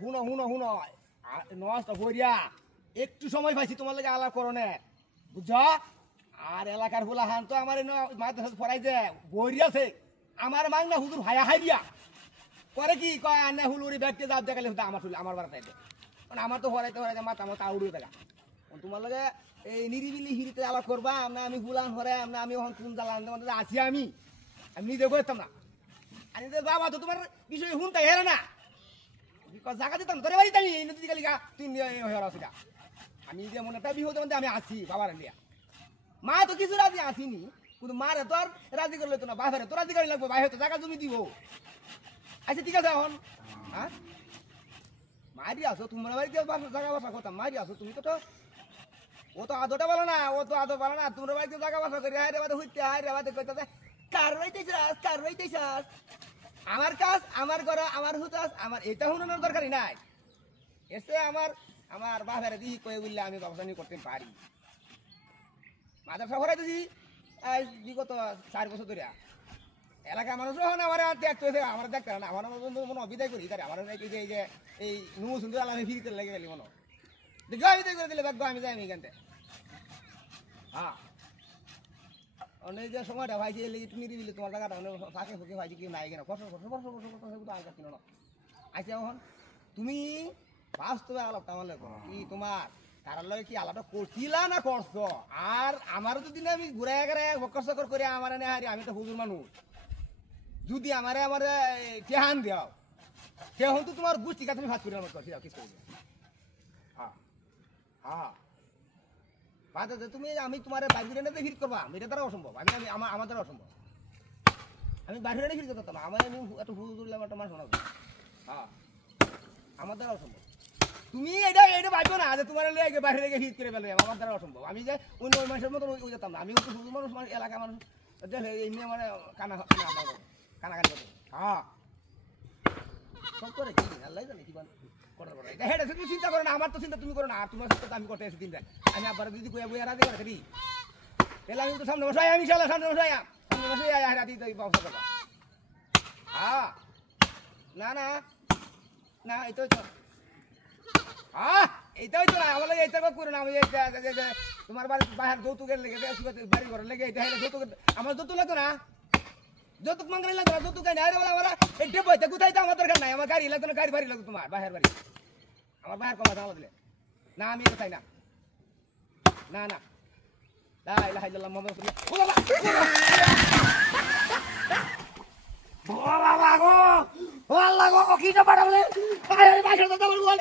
শুনো শুনো শুনো নষ্ট করিয়া একটু সময় পাইছি তোমার লাগে আলাপ করো না বুঝছ আর এলাকার ফুলা হান তো আমার মাদ্রাসা পড়াই যে গড়িয়াছে আমার মাং না হুজুর হায়া হাইয়া করে কি কয় আনে হুলুরি ব্যাগকে যাব দেখালে হতো আমার বাড়াতে মানে আমার তো হরাইতে হরাইতে মাথা আমার তাউড়িয়ে দেখা তোমার লাগে এই নিরিবিলি হিরিতে আলাপ করবা আমরা আমি হুলান হরে আমরা আমি এখন কোন জ্বালান আছি আমি নিজে করতাম না আমি বাবা তো তোমার বিষয় শুনতে হেরে না জায়গা দিতাম তোরে বাড়িতে আমি এই নদী কালিকা তুই আমি যে মনে একটা বিহতে মধ্যে আমি আসি বাবার লিয়া মা তো কিছু রাজি আসিনি কিন্তু মারে তো আর রাজি করলে তো না বাপেরে তো রাজি করি লাগবো ভাই হয়তো জায়গা জমি দিব আচ্ছা ঠিক আছে এখন হ্যাঁ মারি আসো তোমার বাড়িতে জায়গা বাসা করতাম মারি আসো তুমি তো ও তো আদরটা বলো না ও তো আদর বলো না তোমার বাড়িতে জায়গা বাসা করি হায় রে বাদে হইতে হায় রে বাদে কইতে কার রইতেছ আমার কাজ আমার ঘর আমার হুতাস আমার এটা হুনানোর দরকারই নাই এসে আমার বাপের দিই কয়ে বললে আমি ব্যবসা নিয়ে করতে পারি মাদ্রাসা ভরাই দিছি বিগত 4 বছর ধরে এলাকার মানুষও হন আমার দেখতে আমার দেখতে না আমার মনে অবিদায় করি তার আমার এই যে এই নুমু সুন্দর আমি ফিরিতে লেগে গেলি মনে দেখো বিদায় করে দিলে দেখো আমি যাই আমি এখানতে হ্যাঁ অনেক যে সময়টা ভাইছি তুমি দিলে তোমার টাকাটা ফাঁকে ফুঁকে ভাইছি কেউ নাই কেন কষ্ট আলকা কিনো না আচ্ছা এখন তুমি বাস্তবে আলাপটা আমার লাগে কি তোমার তার লগে কি আলাপটা করছিলা না করছো আর আমারও যদি আমি ঘুরে ঘুরে বকর সকর করে আমার এনে হারি আমি তো হুজুর মানুষ যদি আমার টেহান দাও তেহন তো তোমার গোষ্ঠীকা তুমি ভাত করে আমার করছি কিছু হ্যাঁ হ্যাঁ বাদে তুমি আমি তোমার বাইরে এনে ভিড় করবা এটা দ্বারা অসম্ভব আমি আমার দ্বারা অসম্ভব আমি বাইরে এনে ভিড় করতাম আমার আমি এত হুজুর একটা মানুষ শোনাবো হ্যাঁ আমার দ্বারা অসম্ভব তুমি এটা ভাবো না যে তোমার বাইরে রেখে ভিড় করে ফেলবে আমার দ্বারা অসম্ভব আমি যে অন্য ওই মানুষের মতো ওই যেতাম না আমি হচ্ছে হুজুর মানুষ এলাকা মানুষ এমনি মানে কানাকানি করবো হ্যাঁ সব করে কি আল্লাহ জানে কি হেডে তুমি চিন্তা করো না আমার তো চিন্তা তুমি করো না আর তোমার চিন্তা আমি করতে এসে চিন্তা আমি আবার যদি কয়ে বইয়া রাজি করে করি তাহলে আমি তো সামনে বসাই আমি সামনে বসাই রাতি ব্যবসা করবা হ্যাঁ না এইটাই তো হ্যাঁ এইটাই তো না আমার লাগে এইটা করো না আমি তোমার বাড়ির যৌতুকের লেগে বাড়ি ঘরের লেগে এটা হলে যৌতুক আমার যৌতুক লাগতো না যৌতুক মাঙ্গারি লাগতো না যৌতুক নাই বলা বলা এই ডেবইতে কোথায় তো আমার দরকার নাই আমার গাড়ি লাগতো না গাড়ি বাড়ি লাগতো তোমার বাহের বাড়ি আমার বাহের কমা দাম দিলে না আমি এটা চাই না লা ইলাহা ইল্লাল্লাহ মুহাম্মাদুর রাসূলুল্লাহ বাবা গো আল্লাহ গো কি তো পাঠাবলে আরে বাসা তো বল